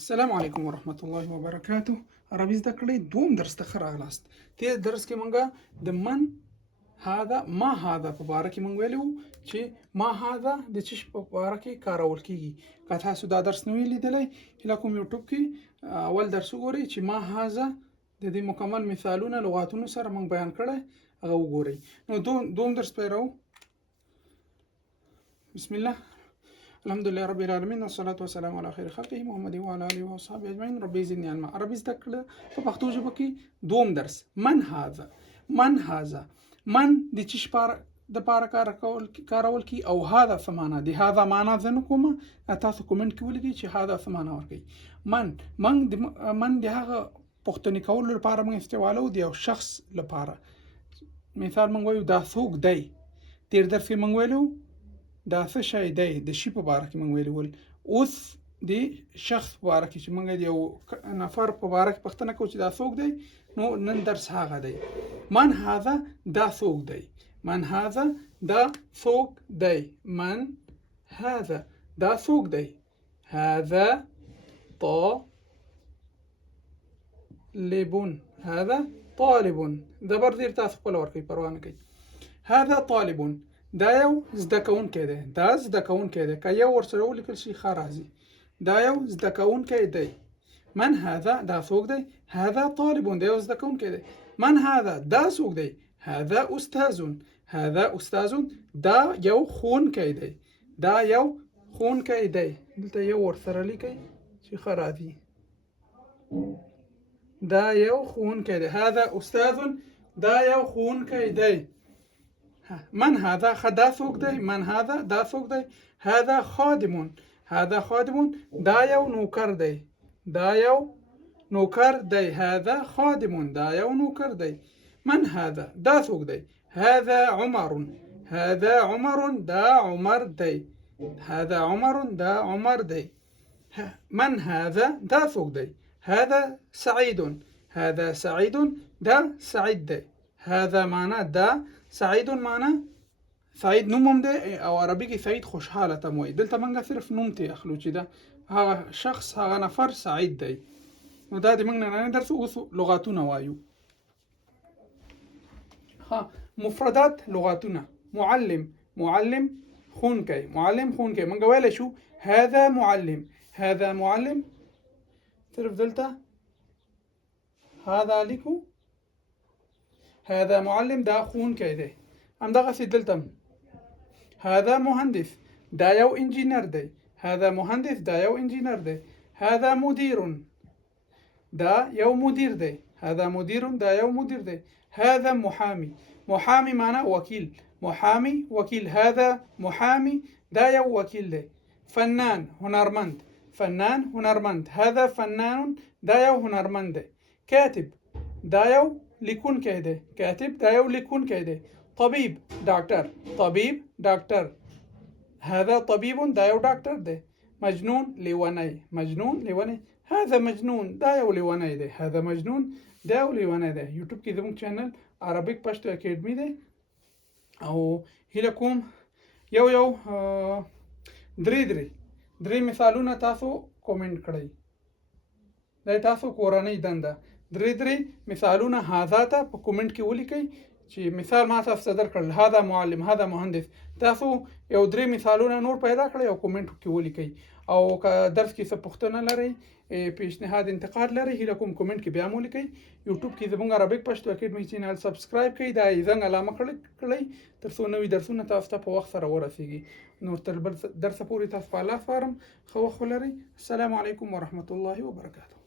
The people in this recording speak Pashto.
السلام علیکم ورحمت الله وبرکاته. عربي زده کړئ دوم درس ته ښه راغلاست. تېر درس کې مونږه د من هذا ما هذا په باره کې مونږ ویلي وو چې ما هذا د څه شي په باره کې کارول کېږي. که تاسو دا درس نه وي لیدلی، هیله کوم یوټیوب کې اول درس وګورئ چې ما هذا د دې مکمل مثالونه لغاتونو سره مونږ بیان کړی، هغه وګورئ. نو دوم درس پیلو. بسم الله الحمد لله رب العالمین والصلاة والسلام علی خیر خلقه محمد وعلى آله وصحبه اجمعین. ربي زدني علما. عربي زده کړه په پښتو ژبه کې دوم درس. من هذا من د چې د پاره کارول کی او هذا څه معنا دی. هذا معنا زنه کومه تاسو کومنټ کې ولګئ چې هذا څه معنا ورکړي. من د هغه پښتني کولو لپاره موږ استعمالو دی او شخص لپاره. مثال موږ وایو دا څوک دی. تیر درس کې موږ ویلو دا څه شی دی، د شي په باره کې موږ ویلي ول. اوس د شخص په باره کې چې موږ د یو نفر په باره کې پوښتنه کوو چې دا څوک دی، نو نن درس هغه دی. من هذا دا څوک دی. من هذا دا څوک دی. من هذا دا څوک دی. هذا طالب. هذا طالب. زبر زیر تاسو خپل ورکوي، پروا نه کوي. هذا طالب دا یو زده کوونکی دی. دا زده کوونکی دی. که یو ورسره ولیکل شي ښه راځي. دا یو زده کوونکی دی. من هذا دا څوک دی. هذا طالب دا یو زده کوونکی دی. من هذا دا څوک دی. هذا استاذ. هذا استاذ دا یو ښوونکی دی. دا یو ښوونکی دی. دلته یو ورسره لیکئ چې ښه راځي. دا یو ښوونکی دی. هذا استاذ دا یو ښوونکی دی. من هذا دا څوک دی. من هذا دا څوک دی. هذا خادم. هذا خادم دا یو نوکر دی. دا یو نوکر دی. هذا خادم دا یو نوکر دی. من هذا دا څوک دی. هذا عمر. هذا عمر دا عمر دی. هذا عمر دا عمر دی. من هذا دا څوک دی. هذا سعيد. هذا سعيد دا سعيد دی. هذا معنا دا سعید معنا سعید نوم هم دی او عربي کې سعید خوشحاله ته موي. دلته موږ صرف نوم ته اخلو چې دا هغه شخص هغه نفر سعید دی. نو دا د موږ نه درس اوس لغاتونه وایو. مفردات لغاتونه. معلم ښوونکی. معلم ښوونکی. موږ ویلی شو هذا معلم. هذا معلم صرف دلته هذا لیکو. هذا معلم دا ښوونکی دی. همدغسې دلته هذا مهندس دا یو انجینر دی. هذا مهندس دا یو انجینر دی. هذا مدیر دا یو مدیر دی. هذا مدیر دا یو مدیر دی. هذا محامي. محامي معنا وکیل. محامي وکیل. هذا محامي دا یو وکیل دی. فنان هنرمند. فنان هنرمند. هذا فنان دا یو هنرمند دی. کاتب دا یو لیکونکی دی. کاتب دا یو لیکونکی دی. طبيب ډاکټر. طبيب ډاکټر. هذا طبيب دا یو ډاکټر دی. مجنون لیونی. مجنون لیونی. هذا مجنون دا یو لیونی دی. هذا مجنون دا یو لیونی دی. یوټیوب کې زموږ چینل عربیک پښتو اکیډمي دی او هیله کوم یو درې مثالونه تاسو کومنټ کړئ. دا تاسو کورنۍ دنده. درې مثالونه هذا ته په کومنټ کې ولیکئ چې مثال ما تاسو ته درکړل. هذا معلم. هذا مهندس. تاسو یو درې مثالونه نور پیدا کړئ او کومنټ کې ولیکئ. او که درس کې څه پوښتنه لرئ، پیشنهاد، انتقاد لرئ، هیله کوم کومنټ کې بیا مو ولیکئ. یوټیوب کې زموږ عربیک پښتو اکیډمي چینل سبسکرایب کړئ. دا زنګ علامه کړئ ترڅو نوي درسونه تاسو ته په وخت سره ورسیږي. نور تر بل درس پورې تاسو په الله سپارم. ښه وخت ولرئ. السلام علیکم ورحمت الله وبرکاته.